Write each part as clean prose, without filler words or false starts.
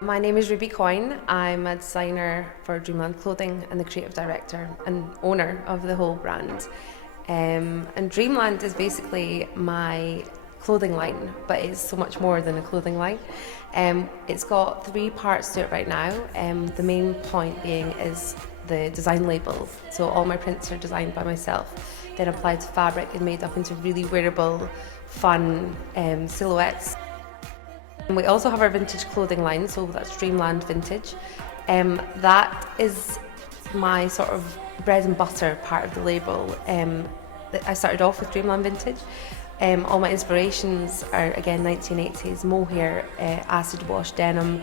My name is Ruby Coyne. I'm a designer for Dreamland Clothing and the creative director and owner of the whole brand. And Dreamland is basically my clothing line, but it's so much more than a clothing line. It's got three parts to it right now. The main point being is the design labels. So all my prints are designed by myself, then applied to fabric and made up into really wearable, fun silhouettes. We also have our vintage clothing line, so that's Dreamland Vintage. That is my sort of bread and butter part of the label. I started off with Dreamland Vintage. All my inspirations are again 1980s mohair, acid wash denim,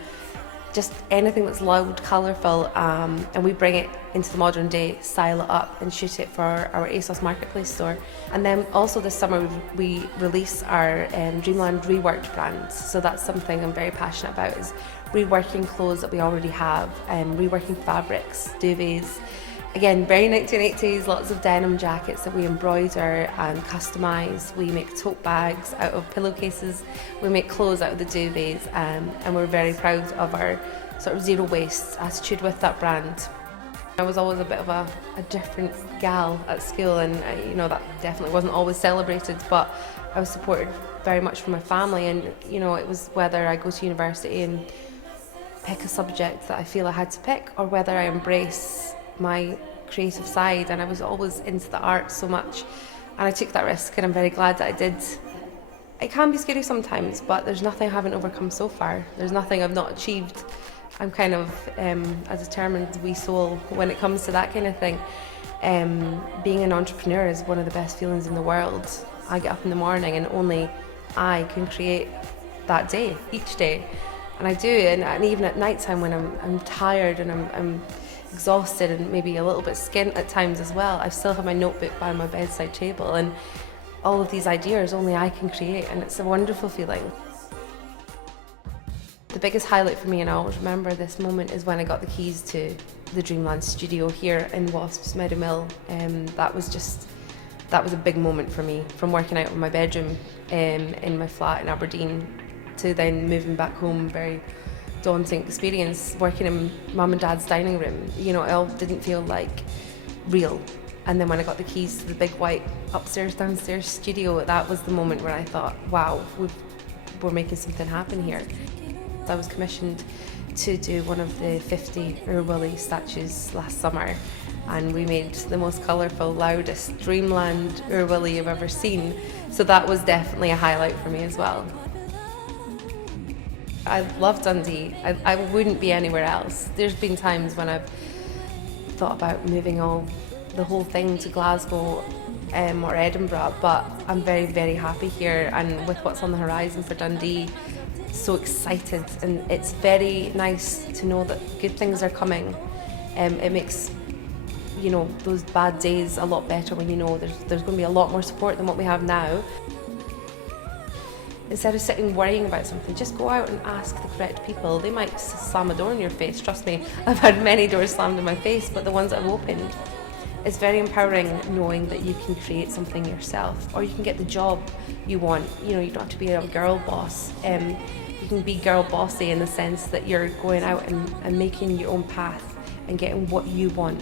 just anything that's loud, colourful, and we bring it into the modern day, style it up and shoot it for our ASOS Marketplace store. And then also this summer we release our Dreamland reworked brand. So that's something I'm very passionate about, is reworking clothes that we already have, reworking fabrics, duvets. Again, very 1980s, lots of denim jackets that we embroider and customise. We make tote bags out of pillowcases. We make clothes out of the duvets, and we're very proud of our sort of zero waste attitude with that brand. I was always a bit of a different gal at school, and that definitely wasn't always celebrated, but I was supported very much from my family, and it was whether I go to university and pick a subject that I feel I had to pick, or whether I embrace my creative side, and I was always into the arts so much, and I took that risk, and I'm very glad that I did. It can be scary sometimes, but there's nothing I haven't overcome so far. There's nothing I've not achieved. I'm kind of a determined wee soul when it comes to that kind of thing. Being an entrepreneur is one of the best feelings in the world. I get up in the morning and only I can create that day, each day, and I do. And even at night time when I'm tired and I'm exhausted and maybe a little bit skint at times as well, I still have my notebook by my bedside table, and all of these ideas only I can create, and it's a wonderful feeling. The biggest highlight for me, and I always remember this moment, is when I got the keys to the Dreamland studio here in Wasps Meadow Mill. That was a big moment for me, from working out in my bedroom in my flat in Aberdeen to then moving back home. Very daunting experience, working in mum and dad's dining room. It all didn't feel like real. And then when I got the keys to the big white upstairs downstairs studio, that was the moment where I thought, wow, we're making something happen here. I was commissioned to do one of the 50 Urwilly statues last summer, and we made the most colourful, loudest Dreamland Urwilly I've ever seen. So that was definitely a highlight for me as well. I love Dundee. I wouldn't be anywhere else. There's been times when I've thought about moving the whole thing to Glasgow or Edinburgh, but I'm very, very happy here, and with what's on the horizon for Dundee, so excited. And it's very nice to know that good things are coming. It makes those bad days a lot better when there's going to be a lot more support than what we have now. Instead of sitting worrying about something, just go out and ask the correct people. They might slam a door in your face. Trust me, I've had many doors slammed in my face, but the ones that I've opened, it's very empowering knowing that you can create something yourself, or you can get the job you want. You don't have to be a girl boss. You can be girl bossy in the sense that you're going out and making your own path and getting what you want.